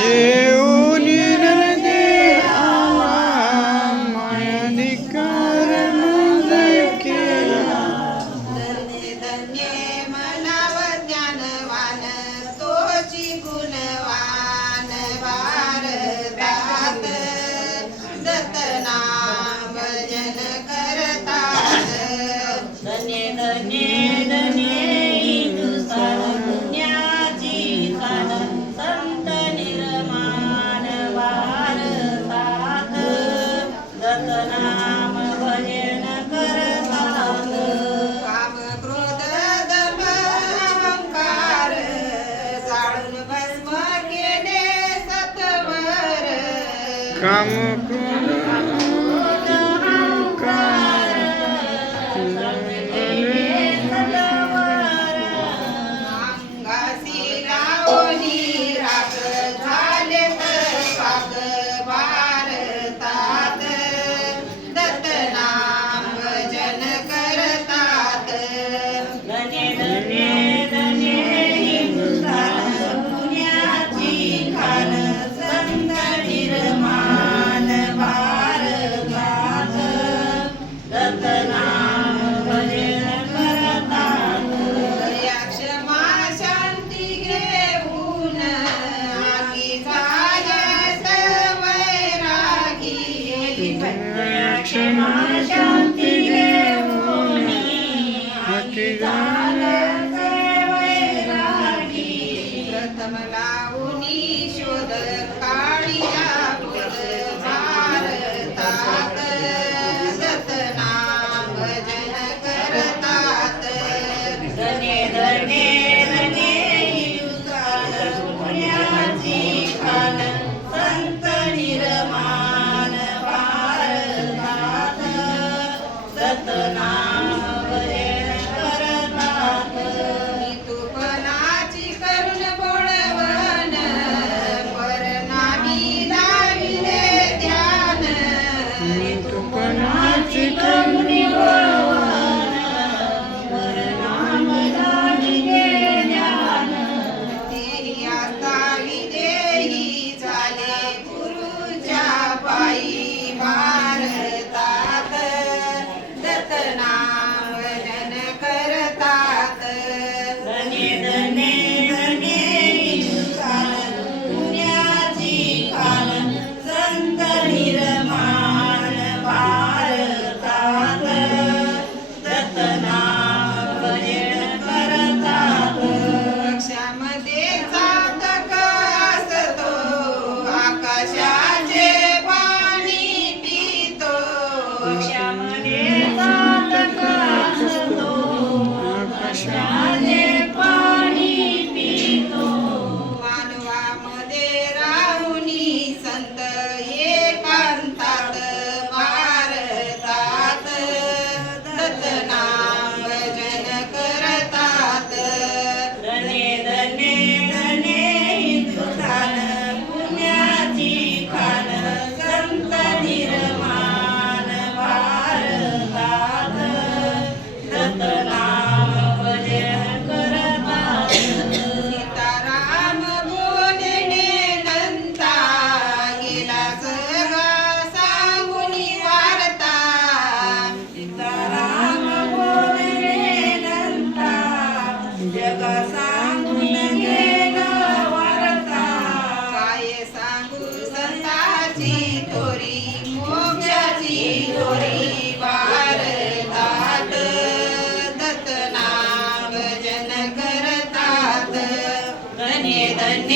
येऊन नरदे आला मायाधिकार नोंदय केला. धन्य धन्य मनावर ज्ञानवान तोची गुणवान भारतात दत्तनाम भजन करतात. धन्य धन्य धन्य हिंदुस्थान पुण्याची खान संत निर्माण भारतात दत्तनाम भजन करतात. काम क्रोध दंभ अहंकार जाळून भस्म केले सत्वर. काम क्रोध अहंकार अंगासी लावणी राग झाले पाक भारतात दत्तनाम भजन करतात. धन्य धन्य धन्य हिंदुस्थान पुण्याची खान संत निर्माण भारतात दत्तनाम भजन करतात. या क्षमा शांती घेऊन आगी झाल्यास वैरागी. या क्षमा शांती घेऊन आगी झाल्यास वैरागी. प्रथम लावूनी शोध काळीया बोध भारतात दत्तनाम भजन करतात. धन्य धन्य धन्य हिंदुस्थान पुण्याची खान संत निर्माण भारतात दत्तनाम भजन करतात. नितूपणाची करुण बोळवण परनामी लाविले ध्यान. नितूपणाची करुणी बोळवण परनाम लाविले ध्यान. तेही आता विदेही झाले गुरुच्या पायी भारतात दत्तनाम भजन करतात. धन्य धन्य धन्य हिंदुस्थान पुण्याची खान संत निर्माण भारतात दत्तनाम भजन करतात. पक्षामध्ये चातक असतो आकाशाचे पाणी पितो. पक्षामध्ये चातक असतो आकाशाचे पाणी पितो. मानवामध्ये राहुनी संत एकांतात भारतात दत्तनाम भजन करतात. धन्य धन्य धन्य हिंदुस्थान पुण्याची खान संत निर्माण भारतात दत्तनाम भजन करतात. सीताराम बोलणे नंता गेला सगळा सांगुनी वार्ता. सीताराम बोलणे नंता जगा सांगून गेला वार्ता. काय सांगू संताची थोरी मोक्षाची थोरी भारतात दत्तनाम भजन करतात. धन्य धन्य